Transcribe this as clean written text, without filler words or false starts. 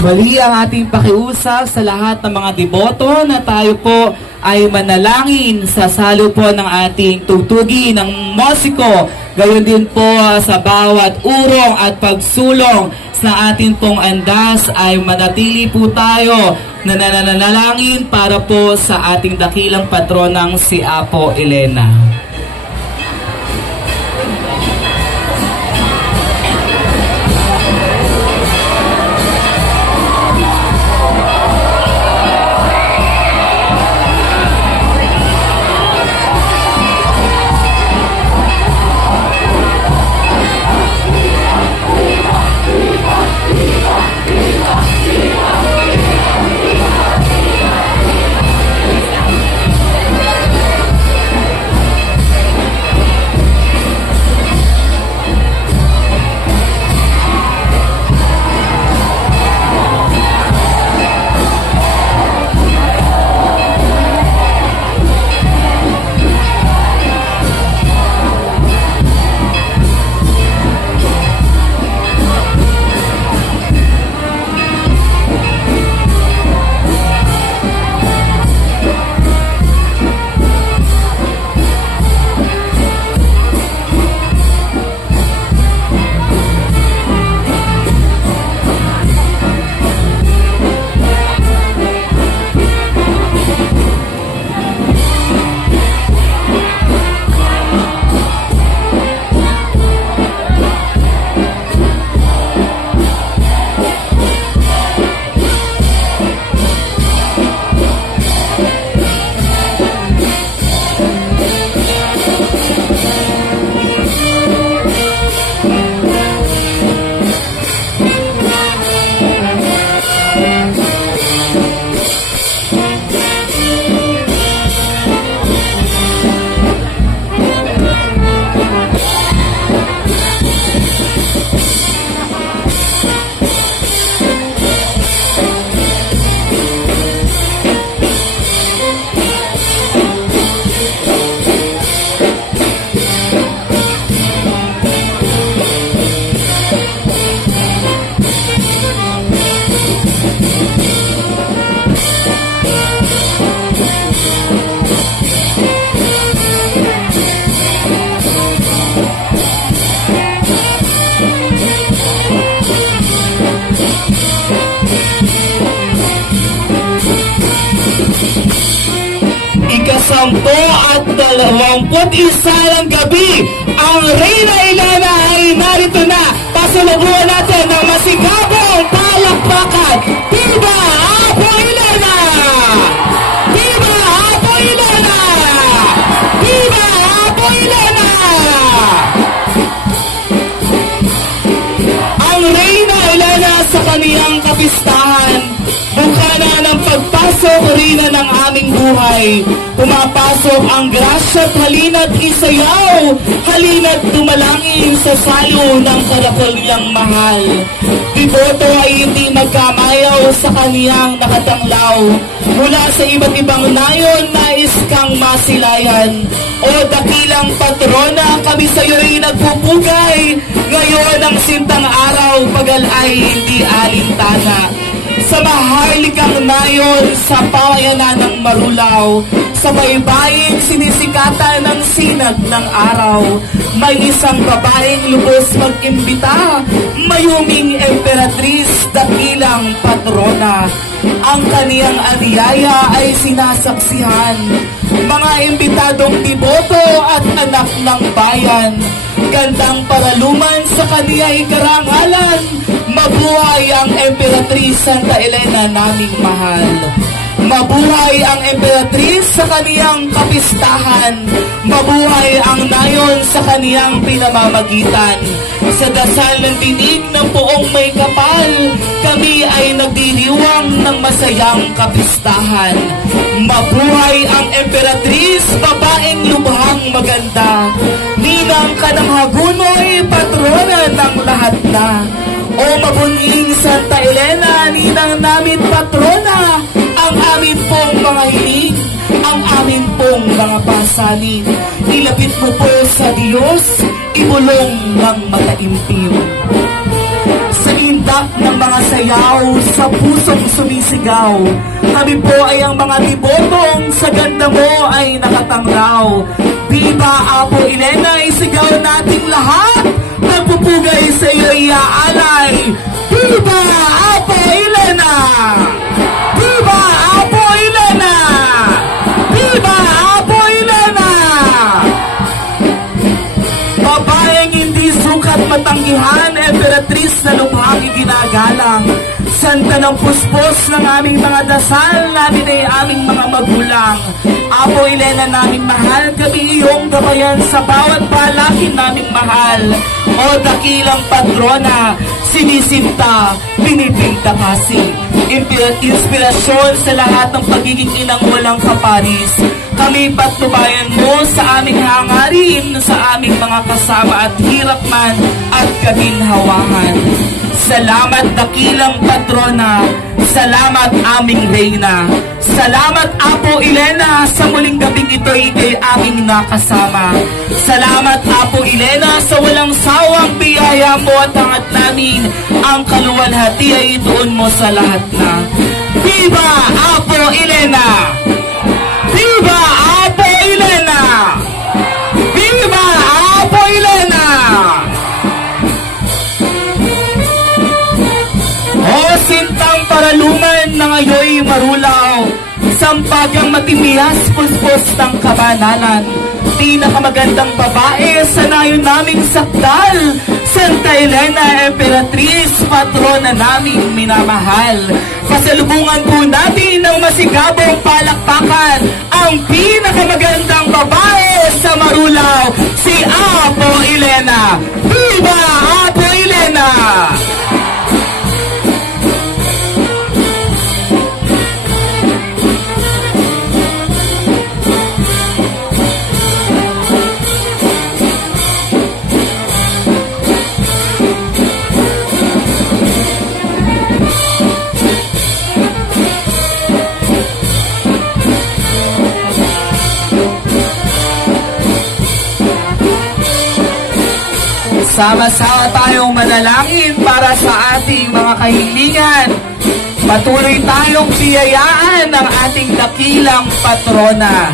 Mali ang ating pakiusap sa lahat ng mga deboto na tayo po ay manalangin sa salo po ng ating tugtugin ng musiko. Gayon din po sa bawat urong at pagsulong sa ating pong andas ay manatili po tayo na nananalangin para po sa ating dakilang patronang si Apo Elena. Ika-21 ng gabi, ang Reyna Elena ay narito na. Pasalubungan natin ng masigabong palakpakan. Viva Apo Elena! Viva Apo Elena! Viva Apo Elena! Ang Reyna Elena sa kaniyang kapistahan, bukana ng pagpasok rina ng aming buhay. Pumapasok ang grasya at halina't isayaw, halina't dumalangin sa salo ng karakol niyang mahal. Deboto ay hindi magkamayaw sa kaniyang nakatanglaw. Mula sa iba't ibang nayon, nais kang masilayan. O dakilang patrona, kami sa'yo'y nagpupugay. Ngayon ang sintang araw, pagal ay hindi alintana. Sa maharlikang nayon, sa pawayanan ng marulaw, sa baybaying sinisikatan ng sinag ng araw, may isang babaeng lubos mag-imbita, mayuming emperatris, dakilang patrona. Ang kaniyang adiyaya ay sinasaksihan, mga imbitadong deboto at anak ng bayan. Gandang paraluman sa kaniya'y karangalan, mabuhay ang Emperatriz Santa Elena naming mahal. Mabuhay ang Emperatriz sa kaniyang kapistahan, mabuhay ang nayon sa kaniyang pinamamagitan. Sa dasal ng dinig ng poong may kapal, kami ay nagdiriwang ng masayang kapistahan. Mabuhay ang Emperatriz, babaeng lubhang maganda. Ninang ka ng Hagunoy, patrona ng lahat na. O mabuning Santa Elena, ninang namin patrona, ang amin pong mga hiling, ang amin pong mga pasanin. Ilapit mo po sa Diyos, ibulong ng mataimpim. Sa Aldak ng mga sayaw sa pusong sumisigaw. Kami po ay ang mga dibotong sa ganda mo ay nakatanglaw. Viva Apo Elena, isigaw nating lahat. Magpupugay sa iyo iaalay. Viva Apo Elena! Viva Apo Elena! Viva Apo Elena! Babaeng hindi sukat matanggihan, Emperatriz na lubhang iginagalang. Santa ng puspos ng aming mga dasal, namin ay aming mga magulang. Apo Elena naming mahal, kami iyong gabayan sa bawat palakin naming mahal. O dakilang patrona, sinisinta, pinipinta kasi. Inspirasyon sa lahat ng pagiging inang walang kaparis. Kami patnubayan mo sa aming hangarin, sa aming mga kasama at hirap man at kaginhawahan. Salamat dakilang patrona, salamat aming reyna. Salamat Apo Elena, sa muling gabing ito ikay aming nakasama. Salamat Apo Elena, sa walang sawang biyaya mo at hangat namin. Ang kaluwalhati ay ituon mo sa lahat na. Viva Apo Elena! Viva Apo Elena! Viva Apo Elena! O sintang paraluman na ngayoy marulaw, sampagang matimiyas puspos ng kabanalan. Pinakamagandang babae sa nayon naming sakdal, Santa Elena Emperatriz, patrona naming minamahal. Pasalubungan po natin ng masigabong palakpakan ang pinakamagandang babae sa marulaw, si Apo Elena. Viva Apo Elena! Sama-sama tayong manalangin para sa ating mga kahilingan. Patuloy tayong biyayaan ng ating dakilang patrona.